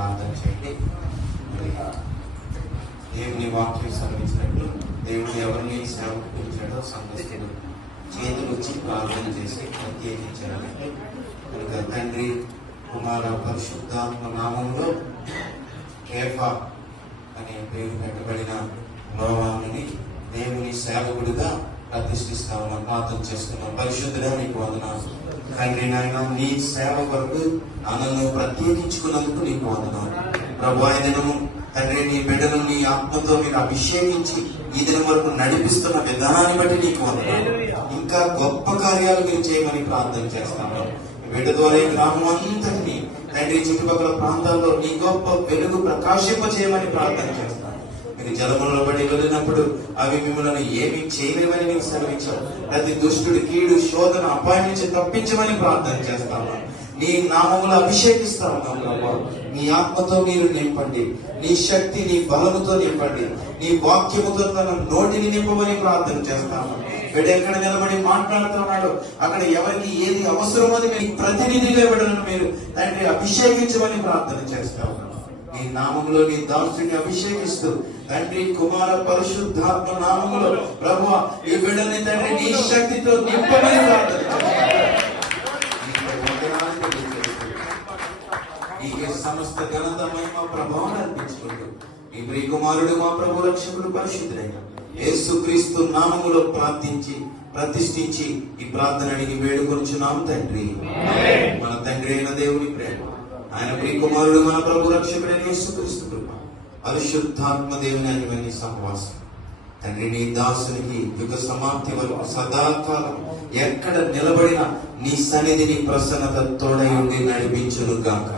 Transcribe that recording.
ప్రార్థన చేయండి. మరి దేవుని వాక్యం సెలవించినట్లు దేవుడు ఎవరిని సేవకు పిలిచాడో సంఘస్థుడు చేతులు వచ్చి ప్రార్థన చేసి ప్రత్యేకించాలని కనుక తండ్రి కుమార పరిశుద్ధాత్మ నామంలో కేఫా అనే పేరు పెట్టబడిన లోవాన్ని దేవుని సేవకుడిగా ప్రతిష్ఠిస్తా ఉన్నాం, ప్రార్థన చేస్తున్నాం. పరిశుద్ధుడా నీకు వందనాలు తండ్రి. నాయన నీ సేవ వరకు నన్ను ప్రత్యేకించుకున్నందుకు నీకు వందనాలు ప్రభు. ఈ దినము తండ్రి నీ బిడ్డను నీ ఆత్మతో మీరు అభిషేకించి ఈ దినం వరకు నడిపిస్తున్న విధానాన్ని బట్టి నీకు వందనాలు. ఇంకా గొప్ప కార్యాలు మీరు చేయమని ప్రార్థన చేస్తాను. బిడ్డ ద్వారా ఈ గ్రామం అంతటిని తండ్రి చుట్టుపక్కల ప్రాంతాల్లో నీ గొప్ప వెలుగు ప్రకాశింప చేయమని ప్రార్థన చేస్తాను. మీరు జలములలో పడి వెళ్ళినప్పుడు అవి మిమ్మల్ని ఏమీ చేయలేమని నీకు సెలవించావు. ప్రతి దుష్టుడి కీడు శోధన అపాయం నుంచి తప్పించమని ప్రార్థన చేస్తాను. నీ నామములు అభిషేకిస్తా ఉన్నాం ప్రభావ. నీ ఆత్మతో మీరు నింపండి, నీ శక్తి నీ బలముతో నింపండి, నీ వాక్యముతో తన నోటిని నింపమని ప్రార్థన చేస్తాము. బిడ్డ ఎక్కడ నిలబడి మాట్లాడుతున్నాడు అక్కడ ఎవరికి ఏది అవసరమో అది మీరు ప్రతినిధిగా బిడ్డలను మీరు తండ్రి అభిషేకించమని ప్రార్థన చేస్తాము. నీ నామములో నీ దాసుని అభిషేకిస్తూ తండ్రి కుమార పరిశుద్ధాత్మ నామములో ప్రభువా ఈ బిడ్డని తండ్రి నీ శక్తితో నింపమని ప్రార్థన చేస్తాము. నీకే సమస్త ఘనత మహిమ ప్రభావం అర్పించుకుంటూ ఈ ప్రియ కుమారుడు మా ప్రభు రక్షకుడు పరిశుద్ధుడైన యేసుక్రీస్తు నామములో ప్రార్థించి ప్రతిష్ఠించి ఈ ప్రార్థన అడిగి వేడుకొంచున్నాం తండ్రి. మన తండ్రి అయిన దేవుని ప్రేమ, ఆయన ప్రియ కుమారుడు మన ప్రభు రక్షకుడైన యేసుక్రీస్తు కృప, పరిశుద్ధాత్మ దేవుని అనివని సహవాసం తండ్రి నీ దాసునికి యుగ సమాప్తి వరకు సదాకాలం ఎక్కడ నిలబడిన నీ సన్నిధిని ప్రసన్నత తోడై ఉండి నడిపించును గాక.